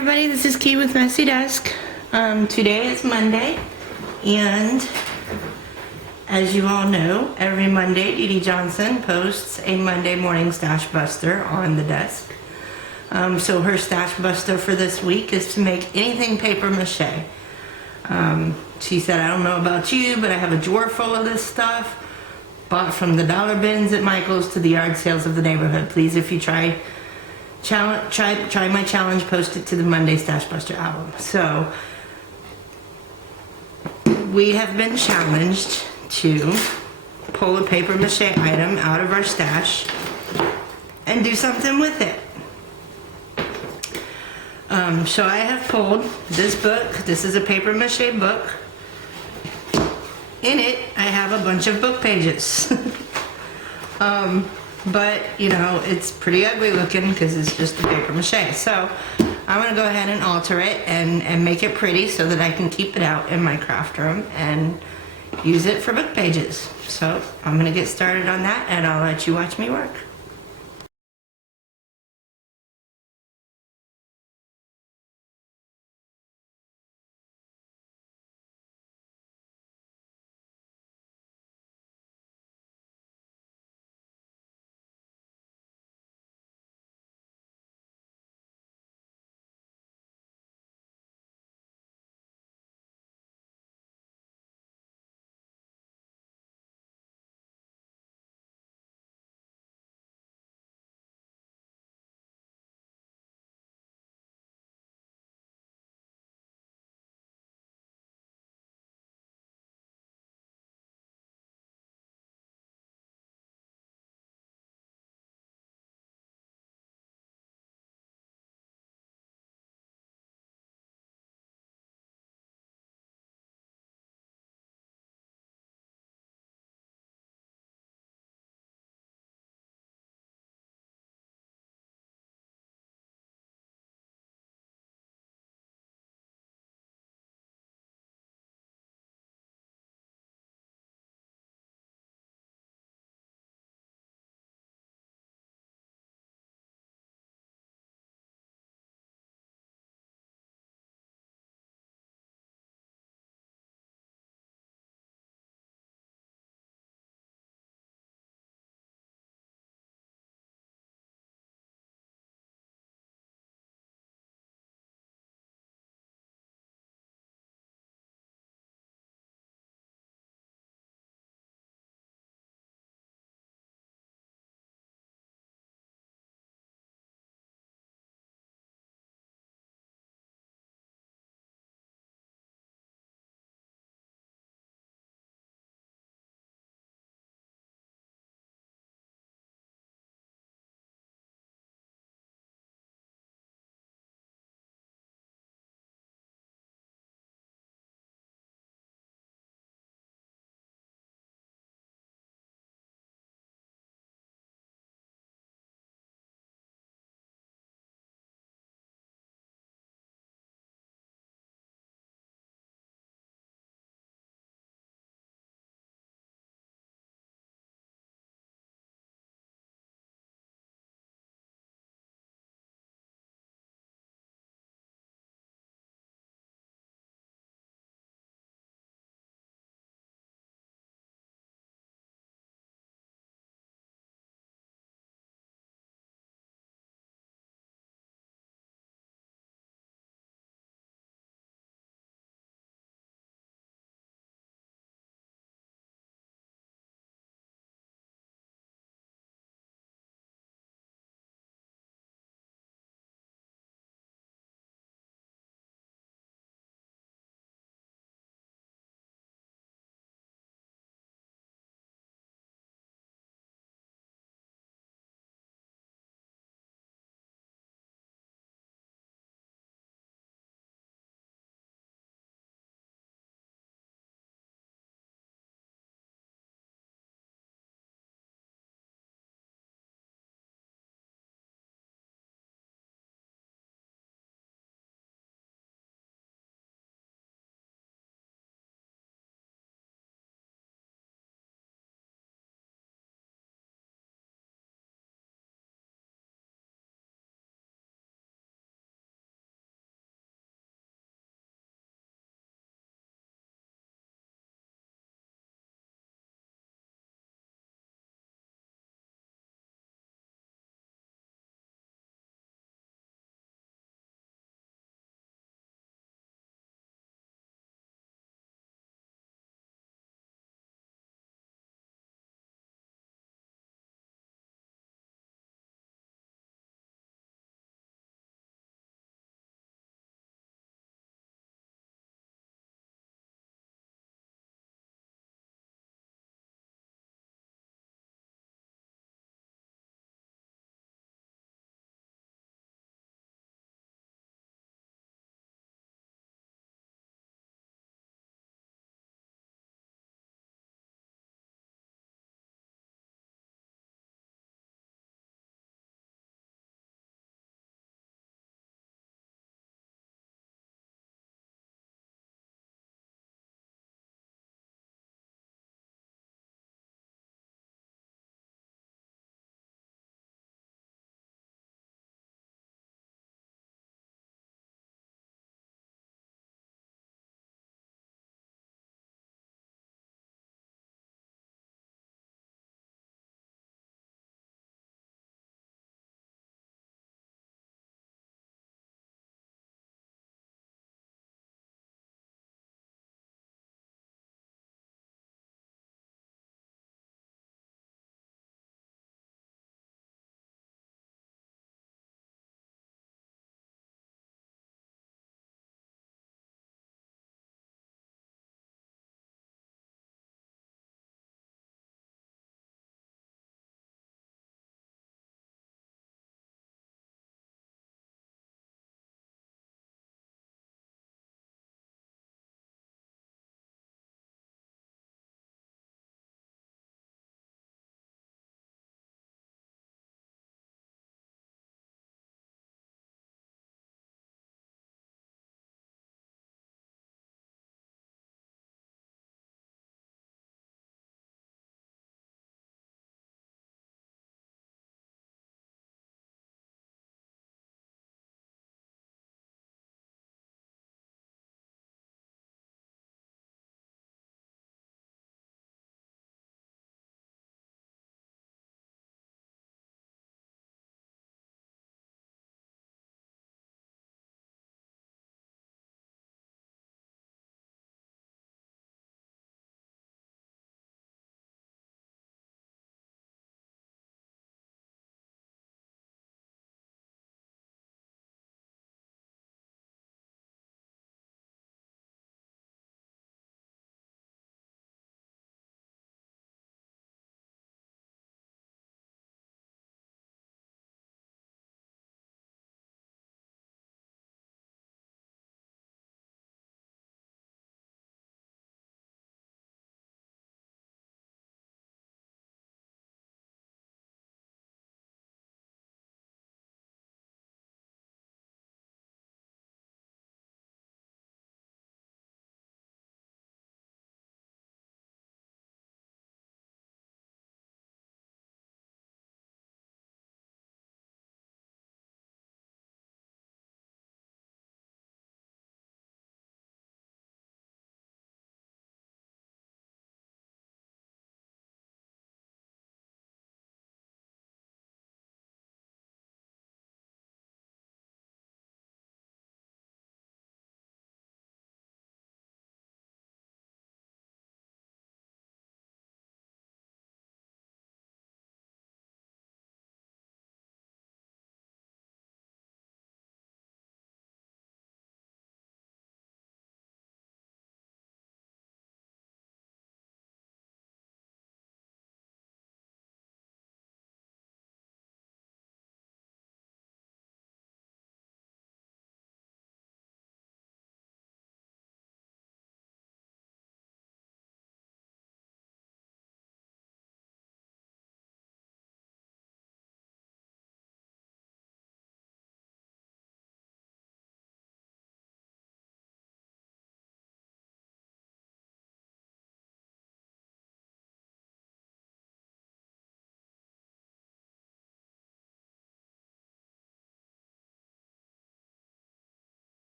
everybody, this is Key with Messy Desk. Today is Monday, and as you all know, every Monday Dee Dee Johnson posts a Monday morning stash buster on the desk. So her stash buster for this week is to make anything paper mache. She said, I don't know about you, but I have a drawer full of this stuff. Bought from the dollar bins at Michael's to the yard sales of the neighborhood. Please, if you try my challenge, post it to the Monday Stash Buster album. So we have been challenged to pull a paper mache item out of our stash and do something with it. So I have pulled this book. This is a paper mache book. In it, I have a bunch of book pages. But, you know, it's pretty ugly looking because it's just a paper mache. So I'm going to go ahead and alter it and make it pretty so that I can keep it out in my craft room and use it for book pages. So I'm going to get started on that, and I'll let you watch me work.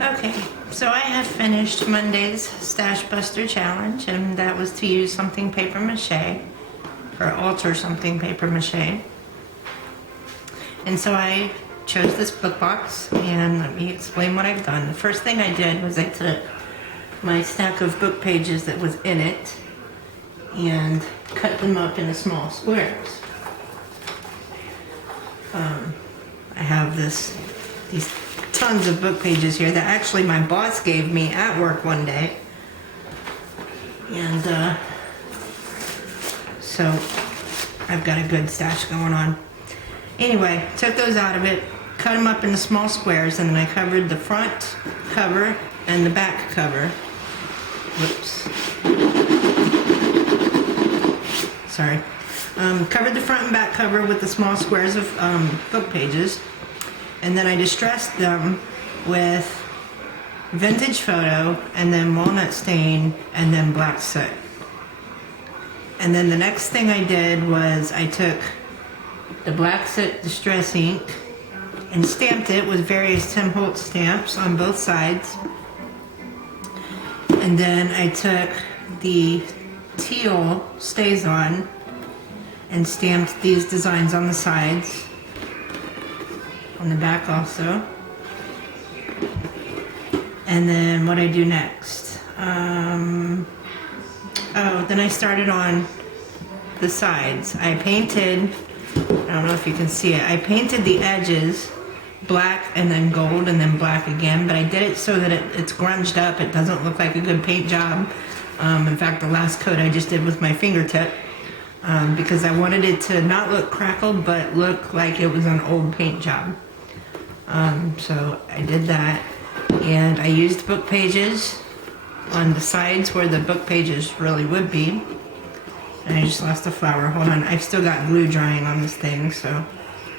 Okay, so I have finished Monday's Stash Buster Challenge, and that was to use something paper mache, or alter something paper mache. And so I chose this book box, and let me explain what I've done. The first thing I did was I took my stack of book pages that was in it and cut them up into small squares. I have these tons of book pages here that actually my boss gave me at work one day. And so I've got a good stash going on. Anyway, took those out of it, cut them up into small squares, and then I covered the front cover and the back cover. Whoops. Sorry. Covered the front and back cover with the small squares of book pages. And then I distressed them with vintage photo, and then walnut stain, and then black soot. And then the next thing I did was I took the black soot distress ink and stamped it with various Tim Holtz stamps on both sides. And then I took the teal stays on and stamped these designs on the sides. On the back also. And then what I do next? Then I started on the sides. I painted, I don't know if you can see it, I painted the edges black and then gold and then black again, but I did it so that it's grunged up. It doesn't look like a good paint job. In fact, the last coat I just did with my fingertip because I wanted it to not look crackled but look like it was an old paint job. So I did that, and I used book pages on the sides where the book pages really would be. And I just lost a flower. Hold on, I've still got glue drying on this thing, so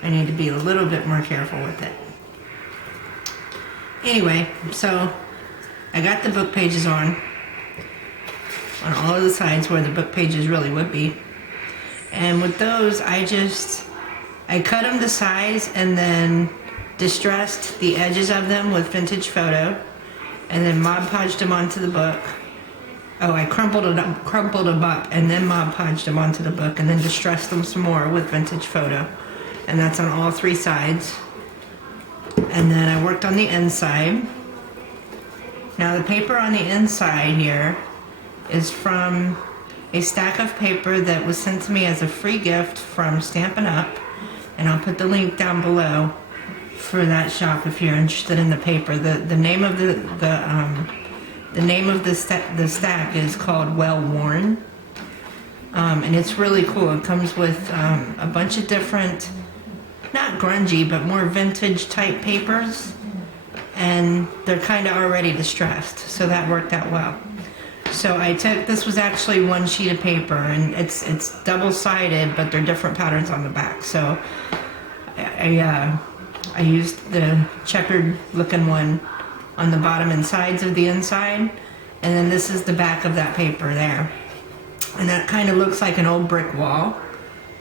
I need to be a little bit more careful with it. Anyway, so I got the book pages on all of the sides where the book pages really would be. And with those, I cut them to size and then distressed the edges of them with vintage photo, and then Mod Podged them onto the book. Oh, I crumpled them up and then Mod Podged them onto the book, and then distressed them some more with vintage photo. And that's on all three sides. And then I worked on the inside. Now the paper on the inside here is from a stack of paper that was sent to me as a free gift from Stampin' Up, and I'll put the link down below for that shop if you're interested in the paper. The name of the stack is called Well Worn, and it's really cool. It comes with a bunch of different, not grungy, but more vintage type papers, and they're kind of already distressed, so that worked out well. So this was actually one sheet of paper, and it's double-sided, but they're different patterns on the back. So I used the checkered looking one on the bottom and sides of the inside, and then this is the back of that paper there. And that kind of looks like an old brick wall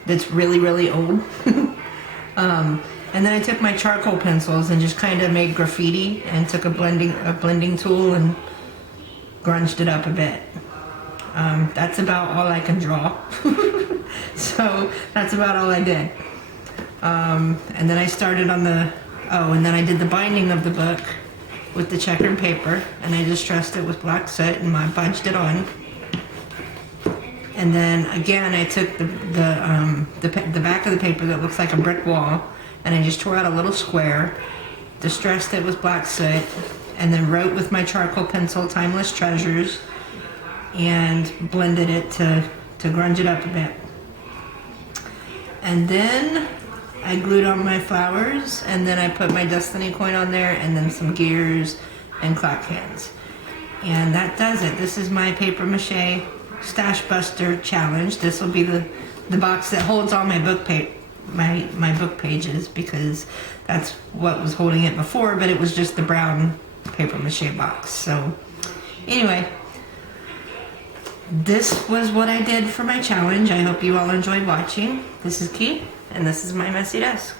that's really, really old. And then I took my charcoal pencils and just kind of made graffiti and took a blending tool and grunged it up a bit. That's about all I can draw. So that's about all I did. And then I started on and then I did the binding of the book with the checkered paper, and I distressed it with black soot and I bunched it on. And then again, I took the back of the paper that looks like a brick wall, and I just tore out a little square, distressed it with black soot, and then wrote with my charcoal pencil Timeless Treasures, and blended it to grunge it up a bit. And then I glued on my flowers, and then I put my Destiny coin on there, and then some gears and clap hands. And that does it. This is my paper mache stash buster challenge. This will be the box that holds all my book my book pages, because that's what was holding it before, but it was just the brown paper mache box. So anyway, this was what I did for my challenge. I hope you all enjoyed watching. This is Key, and this is my messy desk.